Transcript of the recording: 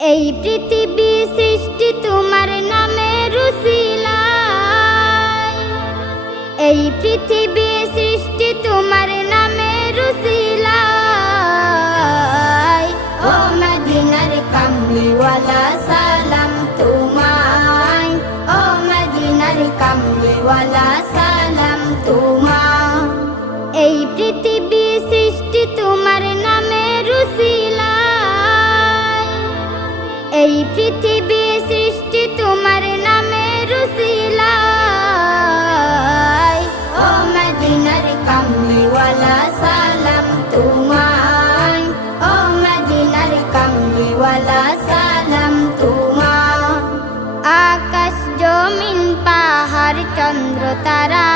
এই পৃথিবী সৃষ্টি তোমার নামের উসিলায়, এই পৃথিবী সৃষ্টি তোমার নামের উসিলায়। ও মদিনার কামলিওয়ালা সালাম তোমায়, ও মদিনার কামলিওয়ালা সালাম তোমায়। এই পৃথিবী সৃষ্টি তোমার নামের উসিলায়, এই পৃথিবী সৃষ্টি তোমার নামের উসিলায়। ও মদিনার কামলিওয়ালা সালাম তোমায়, ও মদিনার কামলিওয়ালা সালাম তোমায়। আকাশ জমিন পাহাড় চন্দ্র তারা